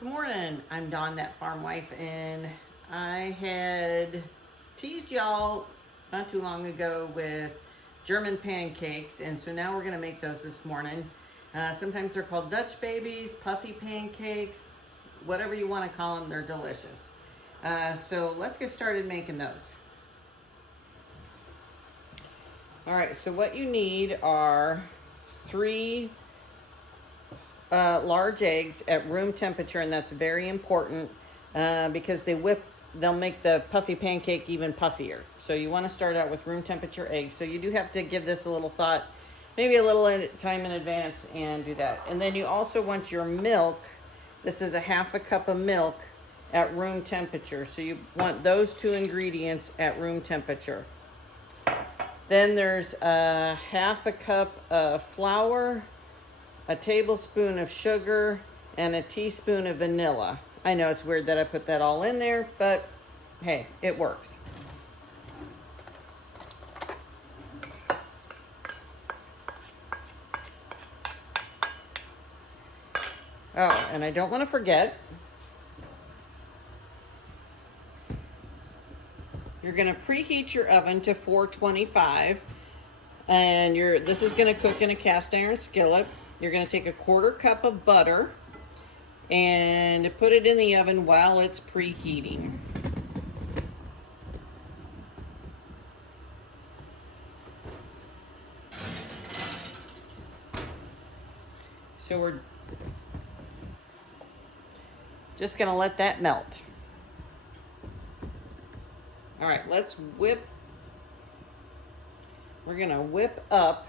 Good morning. I'm Dawn, that farm wife, and I had teased y'all not too long ago with German pancakes, and so now we're gonna make those this morning. Sometimes they're called Dutch babies, puffy pancakes, whatever you want to call them. They're delicious. So let's get started making those. All right. So what you need are three large eggs at room temperature, and that's very important because they'll make the puffy pancake even puffier. So you want to start out with room temperature eggs. So you do have to give this a little thought, maybe a little time in advance, and do that. And then you also want your milk. This is a half a cup of milk at room temperature. So you want those two ingredients at room temperature. Then there's a half a cup of flour, a tablespoon of sugar, and a teaspoon of vanilla. I know it's weird that I put that all in there, but hey, it works. Oh, and I don't want to forget, you're going to preheat your oven to 425, and this is going to cook in a cast iron skillet. You're going to take a quarter cup of butter and put it in the oven while it's preheating. So we're just going to let that melt. All right, we're going to whip up.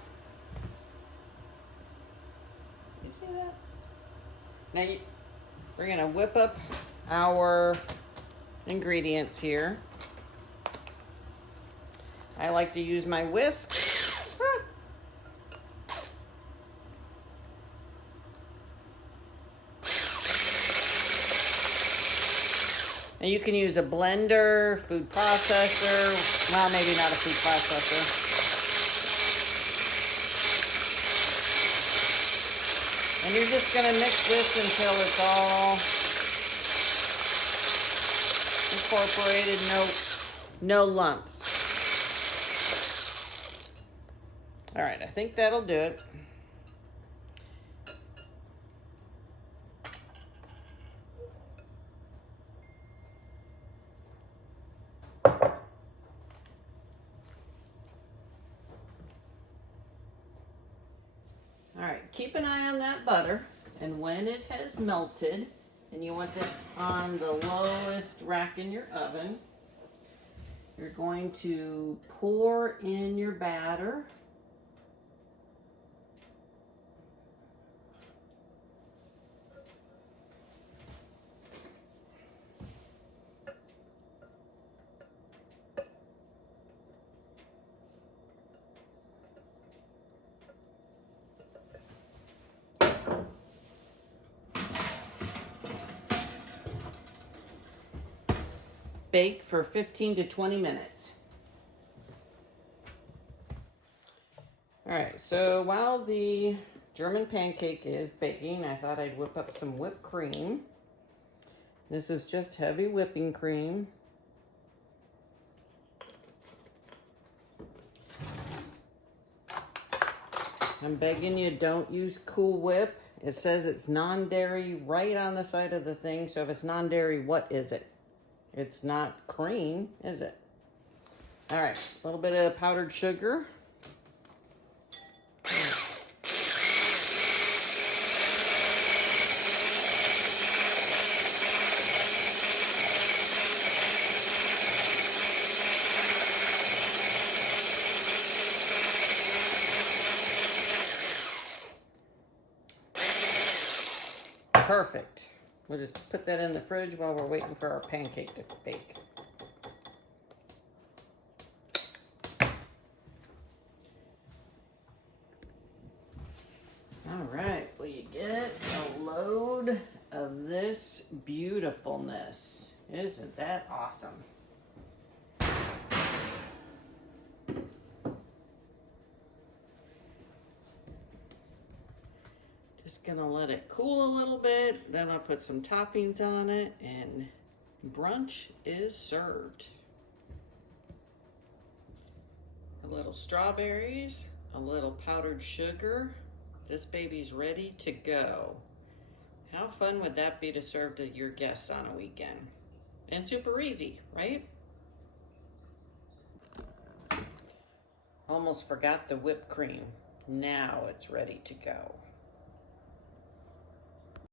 You see that? Now we're going to whip up our ingredients here. I like to use my whisk. And you can use a blender, food processor. Well, maybe not a food processor. And you're just going to mix this until it's all incorporated, no lumps. All right, I think that'll do it. All right, keep an eye on that butter, and when it has melted, and you want this on the lowest rack in your oven, you're going to pour in your batter. Bake for 15 to 20 minutes. All right, so while the German pancake is baking, I thought I'd whip up some whipped cream. This is just heavy whipping cream. I'm begging you, don't use Cool Whip. It says it's non-dairy right on the side of the thing, so if it's non-dairy, what is it? It's not cream, is it? All right, a little bit of powdered sugar. Perfect. We'll just put that in the fridge while we're waiting for our pancake to bake. All right, well, you get a load of this beautifulness. Isn't that awesome? Just gonna let it cool a little bit, then I'll put some toppings on it, and brunch is served. A little strawberries, a little powdered sugar. This baby's ready to go. How fun would that be to serve to your guests on a weekend? And super easy, right? Almost forgot the whipped cream. Now it's ready to go.